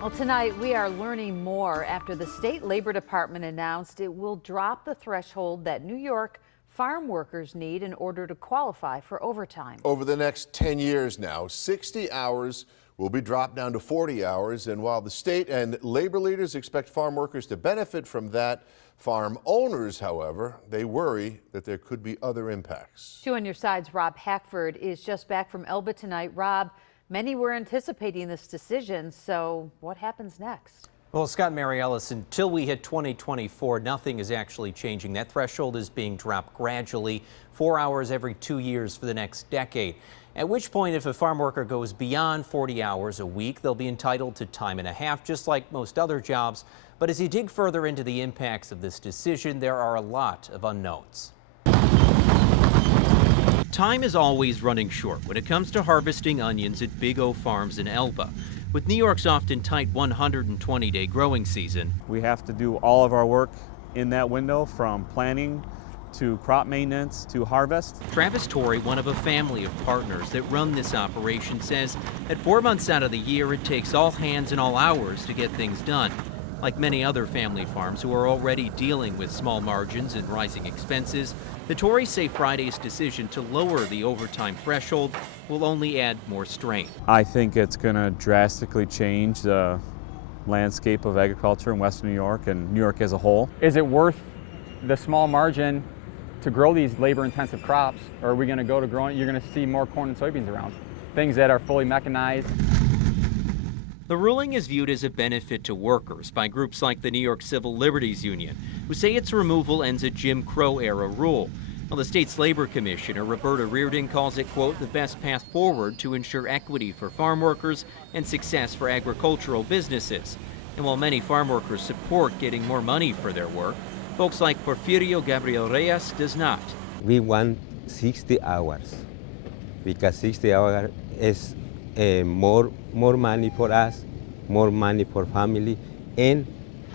Well, tonight we are learning more after the state labor department announced it will drop the threshold that New York farm workers need in order to qualify for overtime. Over the next 10 years now, 60 hours will be dropped down to 40 hours. And while the state and labor leaders expect farm workers to benefit from that, farm owners, however, they worry that there could be other impacts. 2 on your side's Rob Hackford is just back from Elba tonight. Rob, many were anticipating this decision, so what happens next? Well, Scott and Mary Ellis, until we hit 2024, nothing is actually changing. That threshold is being dropped gradually, 4 hours every 2 years for the next decade. At which point, if a farm worker goes beyond 40 hours a week, they'll be entitled to time and a half, just like most other jobs. But as you dig further into the impacts of this decision, there are a lot of unknowns. Time is always running short when it comes to harvesting onions at Big O Farms in Elba. With New York's often tight 120-day growing season, we have to do all of our work in that window, from planting to crop maintenance to harvest. Travis Torrey, one of a family of partners that run this operation, says that 4 months out of the year it takes all hands and all hours to get things done. Like many other family farms who are already dealing with small margins and rising expenses, the Torreys say Friday's decision to lower the overtime threshold will only add more strain. I think it's going to drastically change the landscape of agriculture in Western New York and New York as a whole. Is it worth the small margin to grow these labor-intensive crops, or are we going to go to growing? You're going to see more corn and soybeans around, things that are fully mechanized. The ruling is viewed as a benefit to workers by groups like the New York Civil Liberties Union, who say its removal ends a Jim Crow-era rule. Well, the state's labor commissioner, Roberta Reardon, calls it, quote, the best path forward to ensure equity for farm workers and success for agricultural businesses. And while many farm workers support getting more money for their work, folks like Porfirio Gabriel Reyes does not. We want 60 hours because 60 hours is more money for us, more money for family, and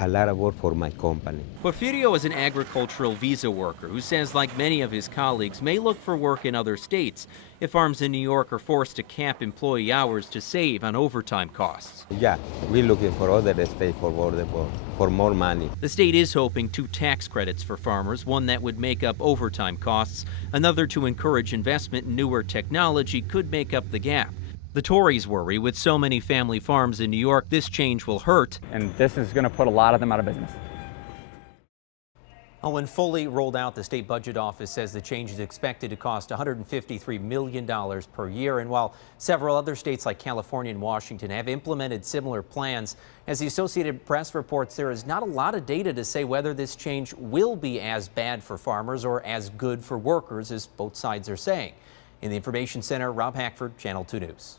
a lot of work for my company. Porfirio is an agricultural visa worker who says, like many of his colleagues, may look for work in other states if farms in New York are forced to cap employee hours to save on overtime costs. Yeah, we're looking for other states for more money. The state is hoping 2 tax credits for farmers, one that would make up overtime costs, another to encourage investment in newer technology could make up the gap. The Tories worry with so many family farms in New York, this change will hurt. And this is going to put a lot of them out of business. When fully rolled out, the state budget office says the change is expected to cost $153 million per year. And while several other states like California and Washington have implemented similar plans, as the Associated Press reports, there is not a lot of data to say whether this change will be as bad for farmers or as good for workers as both sides are saying. In the Information Center, Rob Hackford, Channel 2 News.